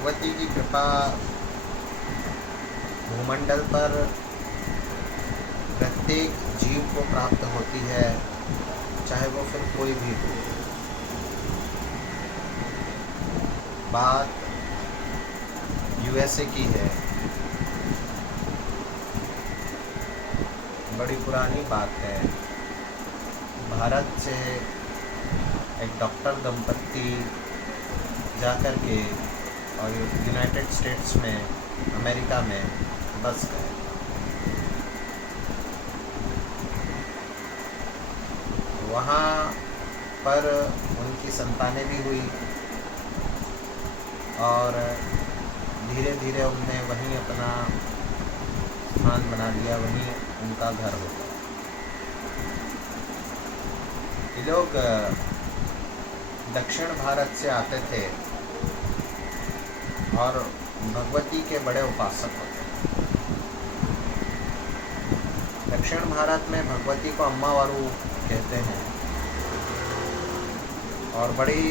भगवती की कृपा भूमंडल पर प्रत्येक जीव को प्राप्त होती है, चाहे वो फिर कोई भी हो। बात यूएसए की है, बड़ी पुरानी बात है। भारत से एक डॉक्टर दंपत्ति जाकर के और यूनाइटेड स्टेट्स में, अमेरिका में बस गए। वहाँ पर उनकी संतानें भी हुई और धीरे धीरे उनने वहीं अपना स्थान बना लिया, वहीं उनका घर हो गया। ये लोग दक्षिण भारत से आते थे और भगवती के बड़े उपासक होते। दक्षिण भारत में भगवती को अम्मा वारू कहते हैं और बड़ी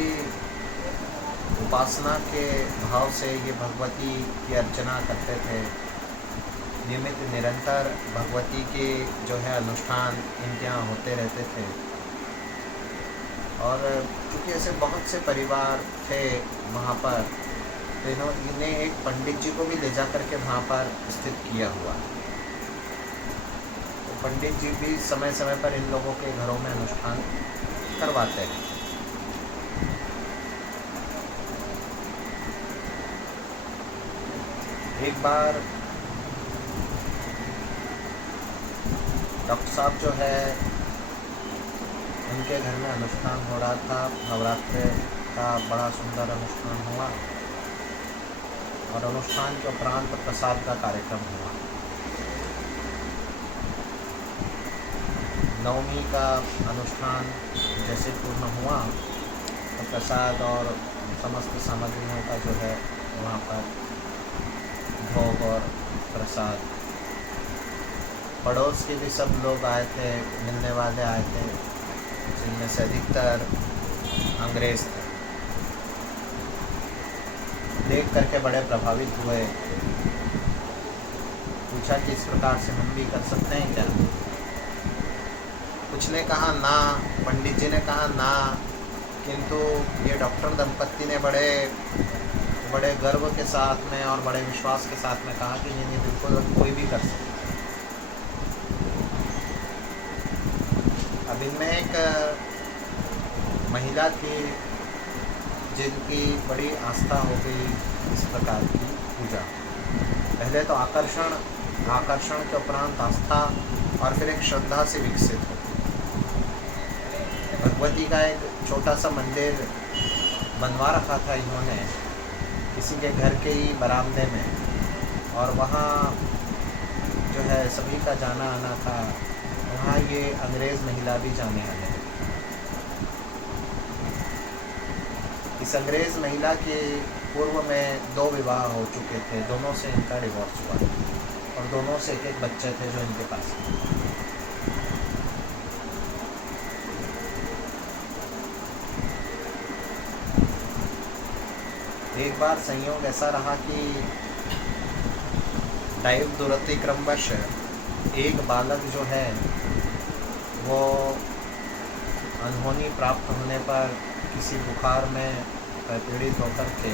उपासना के भाव से ये भगवती की अर्चना करते थे। नियमित निरंतर भगवती के जो है अनुष्ठान इनके यहाँ होते रहते थे। और चूँकि ऐसे बहुत से परिवार थे वहाँ पर, तो इन्हें एक पंडित जी को भी ले जा करके वहाँ पर स्थित किया हुआ। तो पंडित जी भी समय समय पर इन लोगों के घरों में अनुष्ठान करवाते हैं। एक बार डॉक्टर साहब जो है, उनके घर में अनुष्ठान हो रहा था। नवरात्र का बड़ा सुंदर अनुष्ठान हुआ और अनुष्ठान के उपरांत प्रसाद का कार्यक्रम हुआ। नवमी का अनुष्ठान जैसे पूर्ण हुआ तो प्रसाद और समस्त सामग्रियों का जो है वहाँ पर भोग और प्रसाद, पड़ोस के भी सब लोग आए थे, मिलने वाले आए थे, जिनमें से अधिकतर अंग्रेज थे। देख करके बड़े प्रभावित हुए। पूछा कि इस प्रकार से हम भी कर सकते हैं क्या? कुछ ने कहा ना, पंडित जी ने कहा ना, किंतु ये डॉक्टर दंपत्ति ने बड़े गर्व के साथ में और बड़े विश्वास के साथ में कहा कि नहीं, बिल्कुल कोई भी कर सकता। अब इनमें एक महिला थी जिनकी बड़ी आस्था हो गई इस प्रकार की पूजा। पहले तो आकर्षण के उपरांत आस्था और फिर एक श्रद्धा से विकसित होती। भगवती का एक छोटा सा मंदिर बनवा रखा था इन्होंने किसी के घर के ही बरामदे में, और वहाँ जो है सभी का जाना आना था। वहाँ ये अंग्रेज़ महिला भी जाने आने। इस अंग्रेज़ महिला के पूर्व में 2 विवाह हो चुके थे, दोनों से इनका डिवोर्स हुआ और दोनों से एक बच्चे थे जो इनके पास। एक बार संयोग ऐसा रहा कि दैव दुरतिक्रमवश एक बालक जो है वो अनहोनी प्राप्त होने पर किसी बुखार में पीड़ित होकर के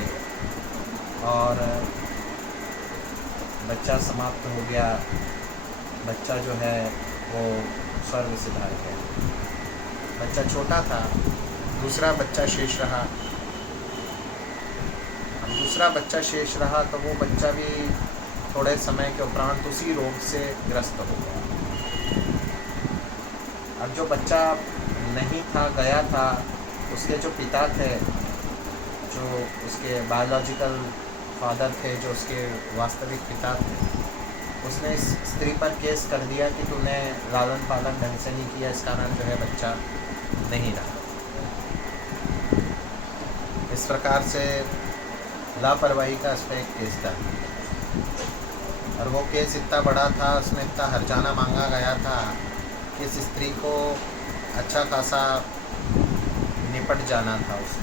और बच्चा समाप्त हो गया। बच्चा जो है वो स्वर्ग सिधार गया। बच्चा छोटा था, दूसरा बच्चा शेष रहा। अब दूसरा बच्चा शेष रहा तो वो बच्चा भी थोड़े समय के उपरांत उसी रोग से ग्रस्त हो गया। अब जो बच्चा नहीं था, गया था, उसके जो पिता थे, जो उसके बायोलॉजिकल फादर थे, जो उसके वास्तविक पिता थे, उसने इस स्त्री पर केस कर दिया कि तूने लालन पालन ढंग से नहीं किया, इस कारण जो है बच्चा नहीं रहा। इस प्रकार से लापरवाही का इस पर एक केस था और वो केस इतना बड़ा था, उसमें इतना हर्जाना मांगा गया था कि इस स्त्री को अच्छा खासा निपट जाना था उससे।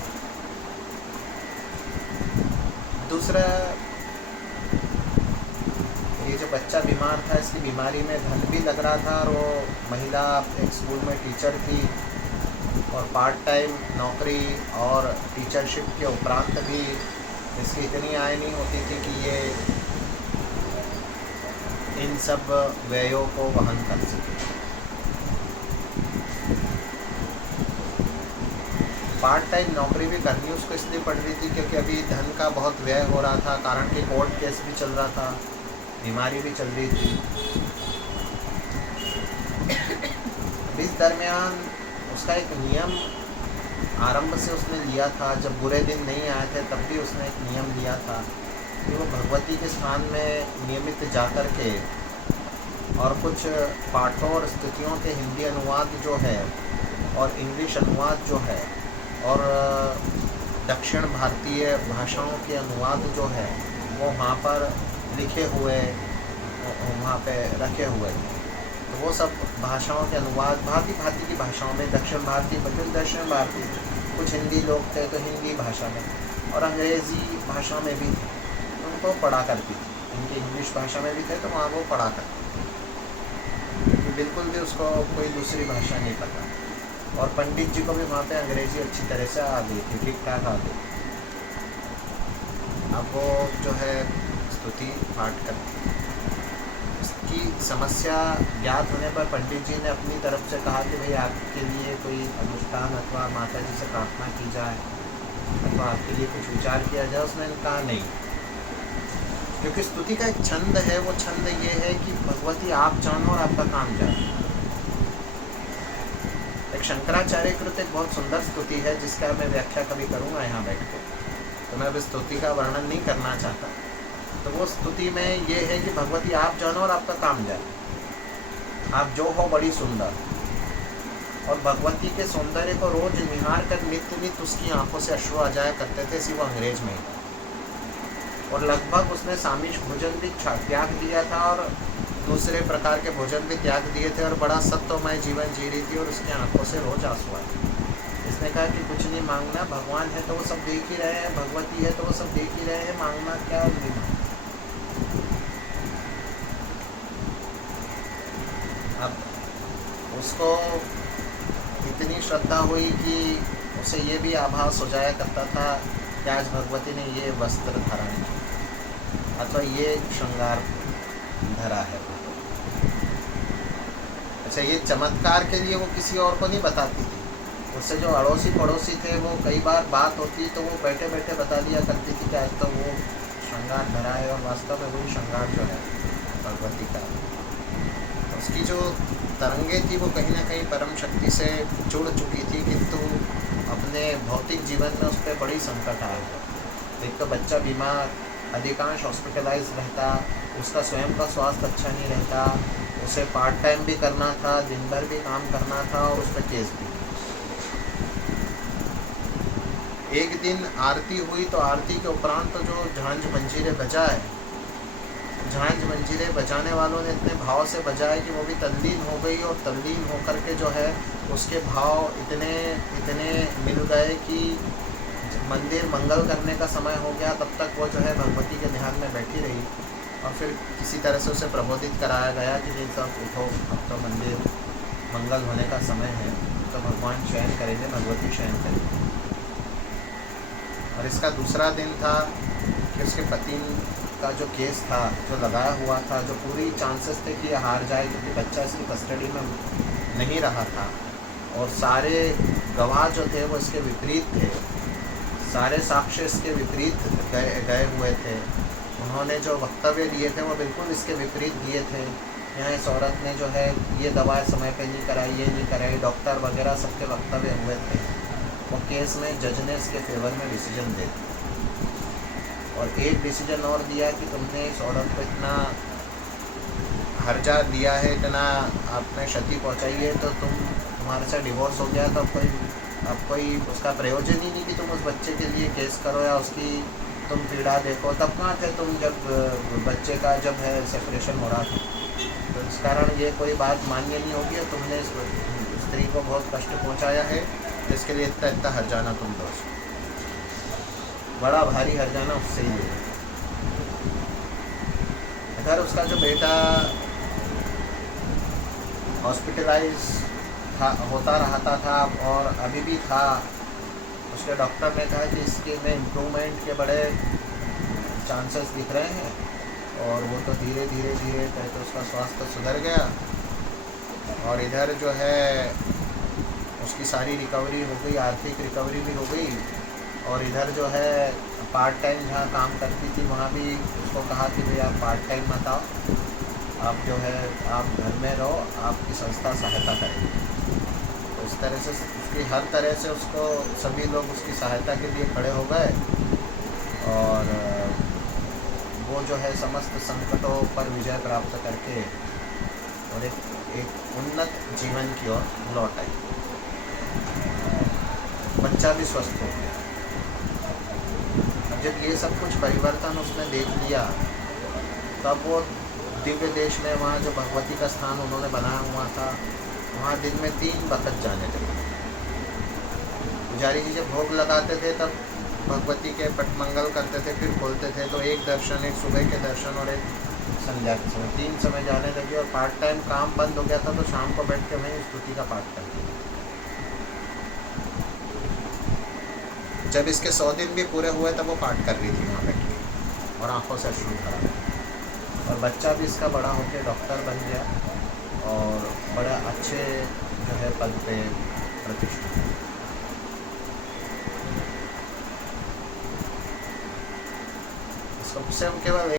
दूसरा, ये जो बच्चा बीमार था, इसकी बीमारी में धन भी लग रहा था, और वो महिला एक स्कूल में टीचर थी, और पार्ट टाइम नौकरी और टीचरशिप के उपरांत भी इसकी इतनी आय नहीं होती थी कि ये इन सब व्ययों को वहन कर सके। पार्ट टाइम नौकरी भी करनी उसको इसलिए पड़ रही थी क्योंकि अभी धन का बहुत व्यय हो रहा था, कारण कि कोर्ट केस भी चल रहा था, बीमारी भी चल रही थी। इस दरमियान उसका एक नियम आरंभ से उसने लिया था, जब बुरे दिन नहीं आए थे तब भी उसने एक नियम लिया था कि वो भगवती के स्थान में नियमित जाकर के और कुछ पाठों और स्तुतियों के हिंदी अनुवाद जो है और इंग्लिश अनुवाद जो है और दक्षिण भारतीय भाषाओं के अनुवाद जो है वो वहाँ पर लिखे हुए, वहाँ पे रखे हुए थे। तो वो सब भाषाओं के अनुवाद भांति भांति की भाषाओं में, दक्षिण भारतीय बल्कि दक्षिण भारतीय, कुछ हिंदी लोग थे तो हिंदी भाषा में, और अंग्रेज़ी भाषा में भी थे, उनको पढ़ा करती थी। इनकी इंग्लिश भाषा में भी थे तो वहाँ वो पढ़ा करती थी, बिल्कुल भी उसको कोई दूसरी भाषा नहीं पता। और पंडित जी को भी वहाँ पे अंग्रेज़ी अच्छी तरह से आ गई थी, ठीक ठाक आ गई। अब वो जो है स्तुति पाठ करती, इसकी समस्या ज्ञात होने पर पंडित जी ने अपनी तरफ से कहा कि भाई आपके लिए कोई अनुष्ठान अथवा माता जी से प्रार्थना की जाए अथवा आपके लिए कुछ विचार किया जाए। उसने कहा नहीं, क्योंकि स्तुति का एक छंद है, वो छंद ये है कि भगवती आप जानो और आपका काम जानो। एक शंकराचार्य कृत एक बहुत सुंदर स्तुति है जिसका मैं व्याख्या कभी करूँगा यहाँ बैठ के, तो मैं अब स्तुति का वर्णन नहीं करना चाहता। तो वो स्तुति में ये है कि भगवती आप जानो और आपका काम जाए, आप जो हो बड़ी सुंदर। और भगवती के सौंदर्य को रोज निहार कर नित्य नित्य उसकी आंखों से अश्रु आ जाया करते थे, सिर्फ अंग्रेज में। और लगभग उसने सामिष भोजन भी त्याग दिया था और दूसरे प्रकार के भोजन भी त्याग दिए थे, और बड़ा सत्वमय जीवन जी रही थी, और उसकी आंखों से रोज आंसू आए। इसने कहा कि कुछ नहीं मांगना, भगवान है तो वो सब देख ही रहे हैं, भगवती है तो वो सब देख ही रहे हैं, मांगना क्या और नहीं मांगना। अब उसको इतनी श्रद्धा हुई कि उसे ये भी आभास हो जाया करता था कि आज भगवती ने ये वस्त्र धारण किया अथवा ये श्रृंगार धरा है। अच्छा, ये चमत्कार के लिए वो किसी और को नहीं बताती थी, उससे जो अड़ोसी पड़ोसी थे वो कई बार बात होती तो वो बैठे बैठे बता दिया करती थी कि आज तो वो श्रृंगार धरा है, और वास्तव में वही श्रृंगार जो है भगवती का। तो उसकी जो तरंगे थी वो कहीं ना कहीं परम शक्ति से जुड़ चुकी थी, किंतु अपने भौतिक जीवन में उस पर बड़ी संकट आया हुआ। एक तो बच्चा बीमार, अधिकांश हॉस्पिटलाइज रहता, उसका स्वयं का स्वास्थ्य अच्छा नहीं रहता, उसे पार्ट टाइम भी करना था, दिन भर भी काम करना था, और उस पर केस भी। एक दिन आरती हुई तो आरती के उपरांत तो जो झांझ मंजीरे बजाए, झांझ मंजीरे बजाने वालों ने इतने भाव से बजाए कि वो भी तल्लीन हो गई, और तल्लीन होकर के जो है उसके भाव इतने इतने मिल गए कि मंदिर मंगल करने का समय हो गया। तब तक वो जो है भगवती के ध्यान में बैठी रही, और फिर किसी तरह से उसे प्रबोधित कराया गया कि नहीं सब उठो, अब तो मंदिर मंगल होने का समय है, तो भगवान शयन करेंगे, भगवती शयन करेंगे। और इसका दूसरा दिन था कि उसके पति का जो केस था, जो लगाया हुआ था, जो पूरी चांसेस थे कि हार जाए क्योंकि बच्चा इसकी कस्टडी में नहीं रहा था, और सारे गवाह जो थे वो इसके विपरीत थे, सारे साक्ष्य इसके विपरीत गए हुए थे। उन्होंने जो वक्तव्य दिए थे वो बिल्कुल इसके विपरीत दिए थे। यहाँ इस औरत ने जो है ये दवाएं समय पे नहीं कराई, ये नहीं कराई, डॉक्टर वगैरह सबके वक्तव्य हुए थे। वो केस में जज ने इसके फेवर में डिसीजन दे दिया, और एक डिसीजन और दिया कि तुमने इस औरत को इतना हर्जा दिया है, इतना आपने क्षति पहुँचाई है, तो तुम्हारे से डिवोर्स हो गया, तो अब कोई उसका प्रयोजन ही नहीं कि तुम उस बच्चे के लिए केस करो या उसकी तुम पीड़ा देखो। तब कहाँ थे तुम जब बच्चे का जब है सेपरेशन हो रहा था, तो इस कारण ये कोई बात मान्य नहीं होगी, और तुमने इस स्त्री को बहुत कष्ट पहुँचाया है, जिसके लिए इतना हर्जाना तुम दो। बड़ा भारी हर्जाना उससे ही है। इधर उसका जो बेटा हॉस्पिटलाइज होता रहता था और अभी भी था। उसके डॉक्टर ने कहा कि इसके में इम्प्रूवमेंट के बड़े चांसेस दिख रहे हैं और वो तो धीरे धीरे धीरे कहते उसका स्वास्थ्य सुधर गया। और इधर जो है उसकी सारी रिकवरी हो गई, आर्थिक रिकवरी भी हो गई। और इधर जो है पार्ट टाइम जहाँ काम करती थी वहाँ भी उसको कहा कि भाई आप पार्ट टाइम मत आओ, आप जो है आप घर में रहो, आपकी संस्था सहायता करेगी। तो इस तरह से उसकी हर तरह से उसको सभी लोग उसकी सहायता के लिए खड़े हो गए और वो जो है समस्त संकटों पर विजय प्राप्त करके और एक उन्नत जीवन की ओर लौट आई। बच्चा भी स्वस्थ हो गया। जब ये सब कुछ परिवर्तन उसने देख लिया तब वो दिव्य देश में वहाँ जो भगवती का स्थान उन्होंने बनाया हुआ था वहाँ दिन में 3 वक्त जाने लगे। पुजारी जी जब भोग लगाते थे तब भगवती के पटमंगल करते थे, फिर खोलते थे तो एक दर्शन, एक सुबह के दर्शन और एक संध्या के समय, 3 समय जाने लगे। और पार्ट टाइम काम बंद हो गया था तो शाम को बैठ के वहीं स्तुति का पाठ करते थे। जब इसके 100 दिन भी पूरे हुए तब वो पाठ कर रही थी वहाँ बैठ के और आंखों से अश्रु भरा। और बच्चा भी इसका बड़ा होकर डॉक्टर बन गया और बड़ा अच्छे जो है पद पे प्रतिष्ठित। इसको केवल